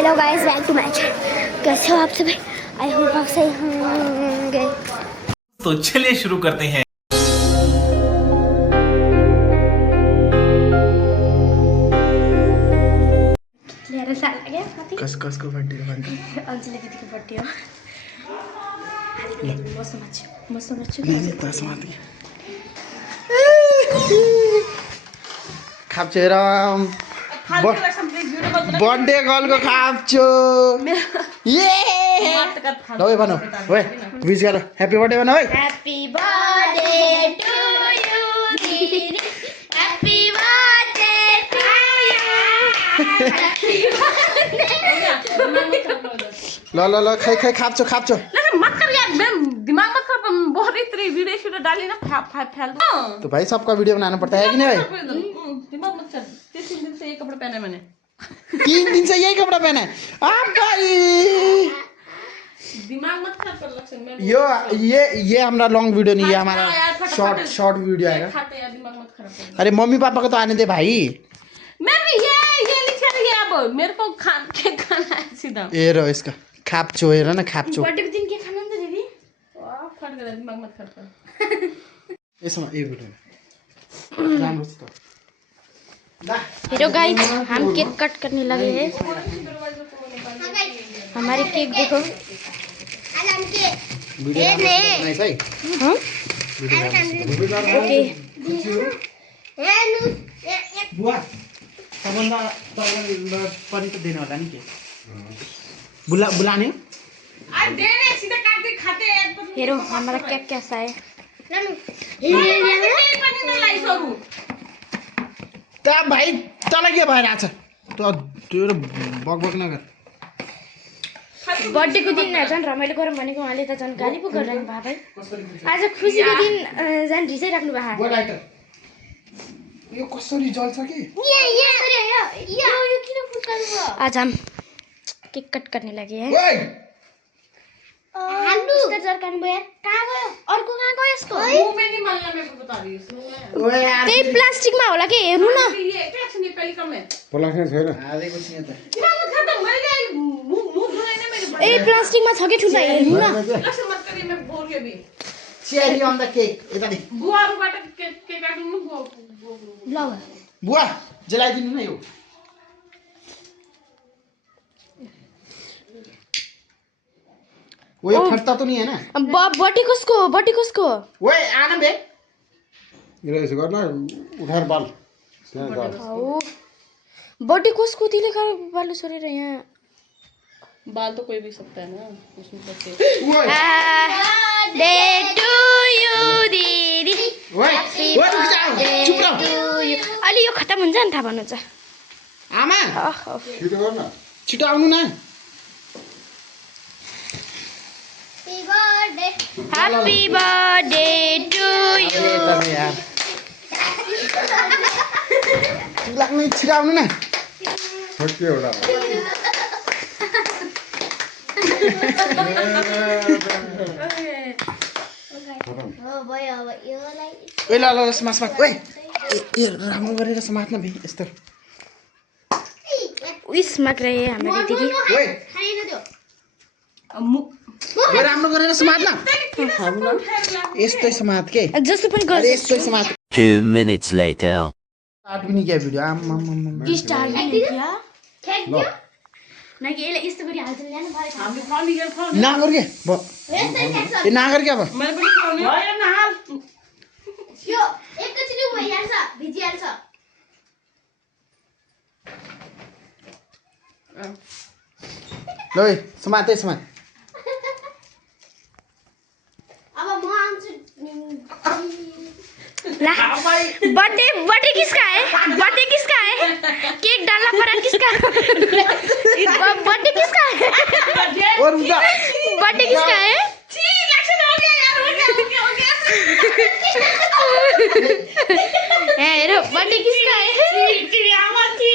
Hello guys, back to my channel. कैसे हो आप सभी? आई होप आप सही होंगे। तो चलिए शुरू करते हैं। मेरा साल आ गया साथी। कस को बर्थडे भन्नु अंजली दिदीको बर्थडे हो। म समझछु नि तास माथि खाप्चेर बर्थडे गर्लको खाप्चो ये ल ओइ भन ओइ विश गर ह्यापी बर्थडे भन ओइ हैप्पी बर्थडे टु यु दिदी, हैप्पी बर्थडे टु यु। ल खै खाप्चो मत कर यार, मैं दिमाग मत कर। बहुत इतनी वीडियो शूट डाली ना, फैल दो। तो भाई सबका वीडियो बनाना पड़ता है कि नहीं भाई? दिमाग मत कर। 3 दिन से ये कपड़े पहने मैंने। 3 दिन से यही कपड़ा पहना है आप भाई। दिमाग मत खराब कर लक्षण में। ये हमारा लॉन्ग वीडियो नहीं है, हमारा शॉर्ट वीडियो आएगा। खाते यार, दिमाग मत खराब कर। अरे मम्मी पापा को तो आने दे भाई। मैं भी ये लिखा रही है, अब मेरे को खाना है सीधा। ये रो इसका खाप्चो हेर न खाप्चो। बर्थडे को दिन के खाना नि त दिदी? वाह फट गया, दिमाग मत खराब कर। यसमा ए भिडियो राम्रो छ त। हेलो गाइस, हम केक कट करने लगे हैं। हमारे केक देखो। भिडियो बनाइस है। हाँ? ओके। बुवा सबभन्दा पनि त दिनु होला नि के बुलाने आज देने सीधा काट के खाते हैं। हेरो हमारा केक कैसा है? ता भाइ तँलाई के भइरहेछ त त्यो बकबक नगर। बर्थडे को दिन झन् रमाइलो गरौँ भनेको उहाँले त झन् गाली पो गरिरहनु भएको भाइ। आज खुसीको दिन झन् रिसाइराख्नु भएको। यो कसरी जल्छ कि आज हम केक कट करने लगे हैं। मुंह में नहीं मलना, मैं बता रही हूँ। त्यही प्लास्टिकमा होला कि हेर्नु न। ये प्लास्टिक नहीं, पहले कम है। बोलाख्ने छैन आधै कुछ नि त दिमाग मत खराब, मर गया। मुंह धोए ना मेरे। ए प्लास्टिकमा छ कि ठुला हेर्नु न। लक्षण मत करिए, मैं बोल रही अभी। चियरी अन द केक यता नि बुवाबाट के काट्नु न बुवा। ल बुवा जलाइदिनु न यो। वो ये फटता तो नहीं है ना? बर्थडे कसको? ओए आना बे ये ऐसे करना उधार बाल बर्थडे कसको तिले बालु छोडेर यहाँ। बाल तो कोई भी सकता है ना, उसमें करके। बर्थडे टु यु दिदी, ओए रुक जा चुप रह। अलि यो खत्तम हुन्छ नि थाहा भन्नुहुन्छ। आमा छिटो गर्न, छिटो आउनु न। Happy birthday to you. यार लाग्ने छिटो आउनु न। के एउटा ओइ ल समाज ओइ ए राम्रो गरेर समात्न भए यस्तो उइस माग रहे हैं हमारी दीदी। ओइ ओइ राम्रो गरेर समात्न यस्तै समात के जस्तो पनि अरे गर्छ। यस्तै समात। 2 minutes later. स्टार्ट भी नहीं किया वीडियो आम स्टार्ट भी नहीं किया। नहीं ये यस्तो गरी हाल्छ नि हैन भरे। हामीले खानी गएर खाऊ। ना करके ये ना करके अब मैले पनि खाउने भयो न हाल। यो एकैचोटी भइहाल्छ, भिजिहाल्छ। ल ओइ समाते समात। अब म आउँछु। ला बर्थडे किसका है? बर्थडे किसका है? केक डालना पड़ा किसका? बर्थडे किसका है? और रुक जा बर्थडे किसका है? छी लक्षण हो गया यार, हो गया। ए हेरो बर्थडे किसका है? छी आवाज छी।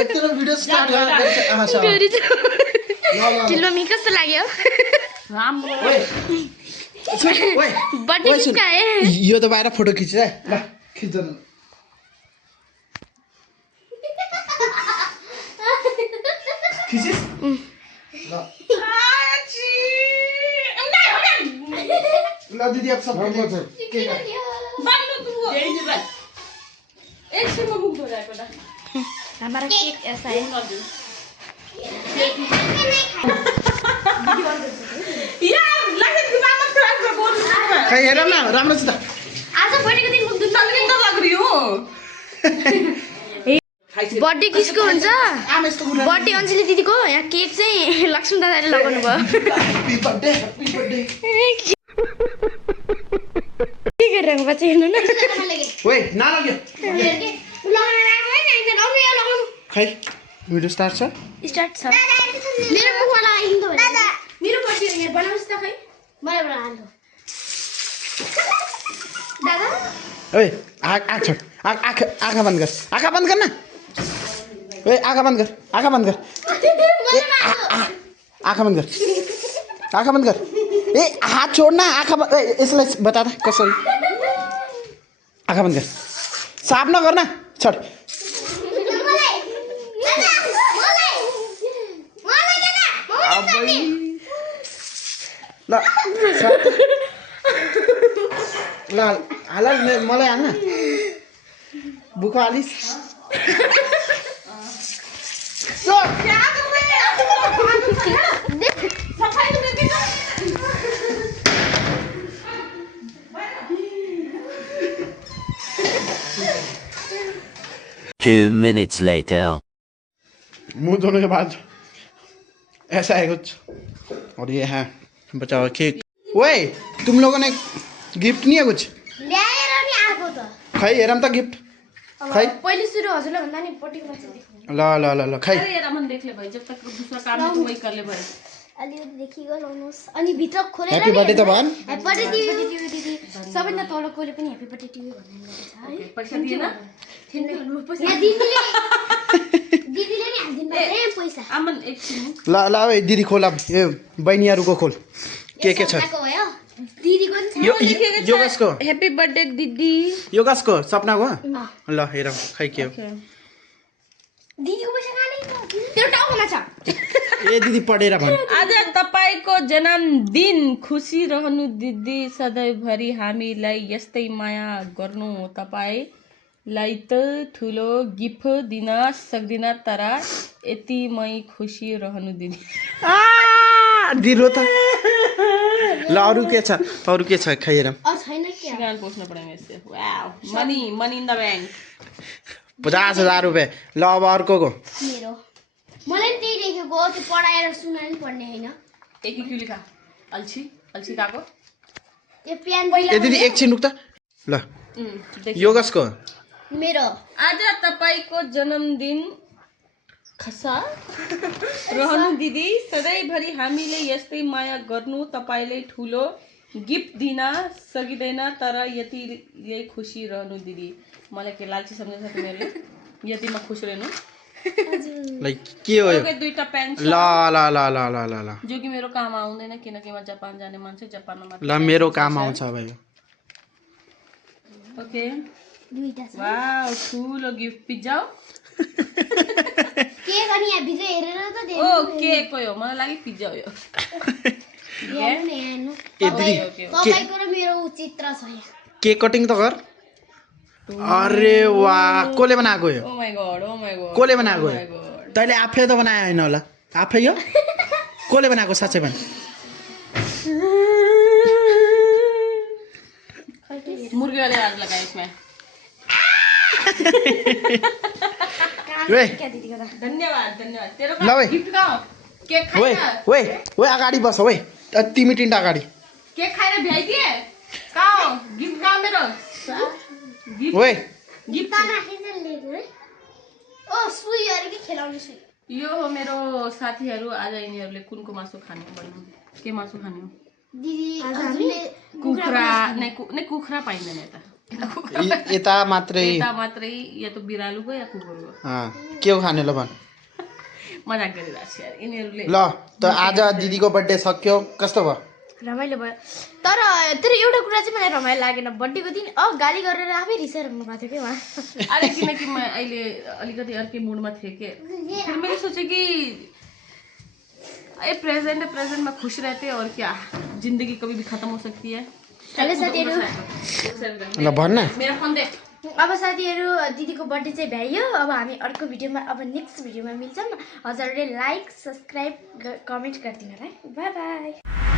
यत्रो भिडियो स्टार्ट गरेर आहा छ ल ढिलो कस्तो लाग्यो? राम्रो। ओइ ओइ बर्थडे किसका है? यो त बाहिर फोटो खिच है ल खिच न थिसिस ल ल दिदी अब सब राम्रो छ। बाल्नु तू एकछिन में मुख धो जाएगा ना हमारा केक ऐसा है यार लगे दिमाग मत खराब कर बोल खै हेर न राम्रो छ त आज बर्थडेको दिन मुख धुन तलके तो लग रही हो बर्थडे किसको हुन्छ आमा यस्तो कुरा बर्थडे अञ्जली दिदीको यहाँ केक चाहिँ लक्ष्मी दादाले लगाउनु भयो ह्यापी बर्थडे के गरिरहेको बच्चा हेर्नु न ओइ नलग्यो खै भिडियो स्टार्ट छ स्टार्ट छ मेरो मुखमा लगाइदिनु त दादा मेरो बर्थडे हो यहाँ बनाउनुस् त खै मलाई बनाउनु दादा ओइ आँखा छोड आँखा बन्द गर आँखा बन्द गर्न ओइ आँखा बन्द गर आँखा बन्द गर आँखा बन्द गर आँखा बन्द गर ए हात छोड न आँखा बन्द यसलाई बता त कसरी आँखा बन्द गर साफ नगर न छोड ल ल हाल मलाई हाल्न बुको हालिस क्या कर रहे हैं सफाई तो दे दो 2 minutes later. मुंह धोने के बाद ऐसा है कुछ और ये है बचाओ केक ओए तुम लोगों ने गिफ्ट नहीं है कुछ ल्याएर नि आएको त खै हेरौँ त गिफ्ट खै पहिले सुरु हजुरलाई भन्दा नि बर्थडेको मान्छे देख्नु ल ल ल ल खै अरे यार अमन देख ले भाई जब तक दूसरा काम है तो वही कर ले भाई अलिअलि देखिगयो लाउनुहोस् अनि भित्र खोलेर ह्यापी बर्थडे त भन ह्यापी बर्थडे दिदी दिदी सबैभन्दा तल कोले पनि ह्यापी बर्थडे टिभी भन्नु छ है पैसा दिए ना यहाँ दिदीले दिदीले नि हालिदिनु भएको छ पैसा अमन एक छिन ल ल ओए दिदी खोल अब ए बहिनीहरूको खोल के छ सपनाको हो दिदीको नि छ यो कसको हैप्पी बर्थडे दीदी यो कसको सपनाको ल हेरौँ खै के हो दिदीको पैसा कहाँ नै त्यो टाउकोमा छ ए दिदी पढेर भन आज तपाईको जन्मदिन खुसी रहनु दिदी सधैँभरि हामीलाई यस्तै माया गर्नु तपाईलाई त ठुलो गिफ्ट दिन सक्दिन तर यतिमै खुसी रहनु दिदी दिरो त ल अरू के छ खै हेरौँ छैन के गान पूछना पड़ेगा इससे wow money money in the bank 50,000 रुपियाँ ल अब अर्कोको मेरो मलाई त्यही लेखेको त्यो पढाएर सुनाइ नि पर्ने हैन एक ही क्यों लिखा अलसी अलसी काको त्यो प्यान ए दिदी एकछिन रुक त ल देखिए यो कसको मेरो आज तपाईको जन्मदिन खसा रहनु दिदी सधैँभरि हामीले यस्तै माया गर्नु तपाईले ठुलो गिफ्ट दिन सकिदैन तर यति खुसी रहनु दिदी मलाई के लालची सम्झेछ तिमीहरूले यतिमा खुसी रहनु लाइक के हो यो दुईटा प्यान्ट ल ल ल ल ल ल ल जो कि मेरो काम आउँदैन किनकि म जापान जाने मान्छे जापानमा मात्र ल मेरो काम आउँछ भाइ ओके दुईटा छ वाओ ठुलो गिफ्ट पिज्जा के गर्ने यहाँ भित्र हेरेर त दे ओ केक हो यो मलाई लाग्यो पिज्जा हो यो हेर्नु हेर्नु ए दिदी तपाईको र मेरो चित्र छ यहाँ केक कटिङ त गर अरे वाह कसले बनाएको यो ओ माय गॉड कसले बनाएको यो तैँले आफै त बनायो होइन होला आफै यो कसले बनाएको साँच्चै भन मुर्गी वाले आग लगाए इसमें ओए धन्यवाद धन्यवाद तेरो ल ओए। गिफ्ट का केक ओए खाएर ओए ओए अगाडि बस ओए तिमी तिनवटा अगाडि केक खाएर भ्याइदिए कहाँ हो गिफ्ट कहाँ मेरो गिफ्ट ओए गिफ्ट ओ सुई अरे के खेलाउने सुई यो हो मेरो साथीहरू आज यिनीहरूले कुनको मासु खाने भन्नु के मासु खाने हो दिदी हजुरले कुखुरा नै कुखुरा पाइँदैन यता यता मात्रै यता मात्रै या त बिरालुको या कुकुरको के हो खाने ल भन मजाक गरिरहेको छु यार यिनीहरूले ल त आज दिदीको बर्थडे सक्यो कस्तो भयो रमाइलो भयो तर तर एउटा कुरा चाहिँ मलाई रमाइलो लागेन बर्थडेको दिन गाली गरेर आफै रिसाइरहनु भएको थियो कि उहाँ अरे किनकि म अहिले अलिकति अर्कै मुडमा थिएँ कि फिर मैले सोचेँ कि ये प्रेजेंट है, प्रेजेंट में खुश रहते हैं और क्या, जिंदगी कभी भी खत्म हो सकती है। हेलो साथीहरू, ल भन्न मेरा फोन दे। अब साथीहरू दिदीको बर्थडे चाहिँ भ्याइयो। अब हामी अर्को भिडियोमा, अब नेक्स्ट भिडियोमा मिल्छौँ। हजुरहरूले लाइक सब्सक्राइब कमेन्ट गरिदिनु होला है। By by.